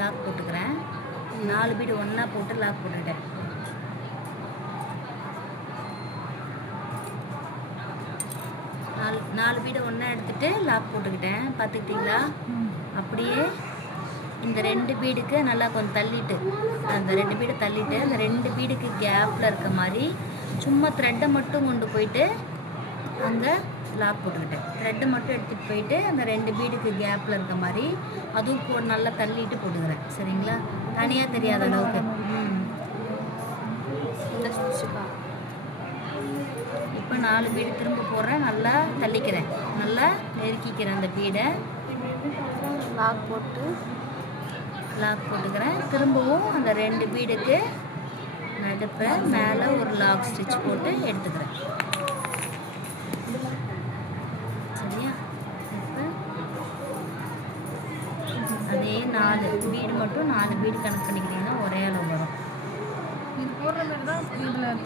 Lock போட்டுக்கிறேன். 4 bead ஒன்றா போட்டு லாக் போட்டுக்கிட்டேன். நாலு பீடு ஒன்றா எடுத்துகிட்டு லாக் போட்டுக்கிட்டேன். பார்த்துக்கிட்டிங்களா? அப்படியே இந்த 2 பீடுக்கு நல்லா கொஞ்சம் தள்ளிட்டு, அந்த 2 பீடு தள்ளிட்டு, அந்த 2 பீடுக்கு கேப்பில் இருக்க மாதிரி சும்மா த்ரெட்டை மட்டும் கொண்டு போயிட்டு அங்கே லாக் போட்டுக்கிட்டேன். த்ரெட்டை மட்டும் எடுத்துகிட்டு போயிட்டு அந்த 2 பீடுக்கு கேப்பில் இருக்க மாதிரி அதுவும் நல்லா தள்ளிட்டு போட்டுக்கிறேன். சரிங்களா? தனியாக தெரியாத அளவுக்கு. இப்போ 4 பீடு திரும்ப போடுறேன். நல்லா தள்ளிக்கிறேன், நல்லா நெருக்கிக்கிறேன். அந்த பீடை லாக் போட்டுக்கிறேன். திரும்பவும் அந்த 2 பீடுக்கு நடுப்பில் மேலே ஒரு லாக் ஸ்டிச் போட்டு எடுத்துக்கிறேன். சரியா? இப்போ அதே 4 பீடு மட்டும் 4 பீடு கணக்கு பண்ணிக்கிறீங்கன்னா ஒரே அளவு வரும்.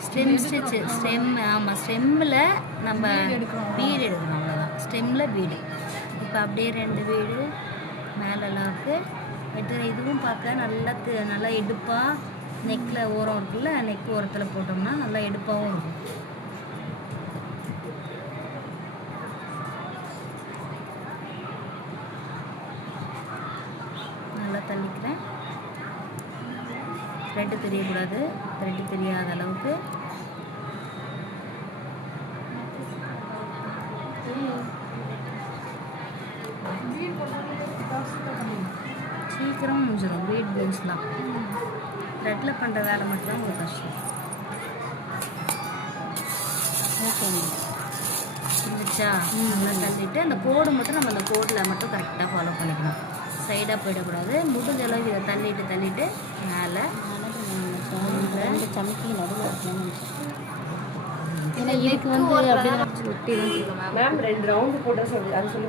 ஸ்டெம் ஸ்டிச்சு, ஸ்டெம், ஆமாம், ஸ்டெம்மில் நம்ம பீடு எடுக்கணும், அவ்வளோதான். ஸ்டெம்மில் பீடு. இப்போ அப்படியே 2 பீடு மேலே லாக்கு எடுத்து, இதுவும் பார்க்க நல்லா எடுப்பாக நெக்கில் ஓரம் இருக்குல்ல, நெக் ஓரத்தில் போட்டோம்னா நல்லா எடுப்பாகவும் இருக்கும். நல்லா தள்ளிக்கிறேன். த்ரெட்டு தெரியக்கூடாது, த்ரெட்டு தெரியாத அளவுக்கு. சீக்கிரம் முடிஞ்சிடும் பீட் ப்ளவுஸ்லாம். த்ரெட்டில் பண்ணுற வேலை மட்டும்தான் உங்களுக்கு கஷ்டம். ஓகேங்க, இருந்துச்சா? நல்லா தள்ளிட்டு அந்த கோடு மட்டும் நம்ம அந்த கோடில் மட்டும் கரெக்டாக ஃபாலோ பண்ணிக்கணும். சைடாக போயிடக்கூடாது. முடிஞ்ச அளவுக்கு இதை தள்ளிட்டு மேலே சமைக்கி நடுவில். ஏன்னா இதுக்கு வந்து அப்படியே மேம் 2 ரவுண்டு போட சொல்லி அது சொல்லி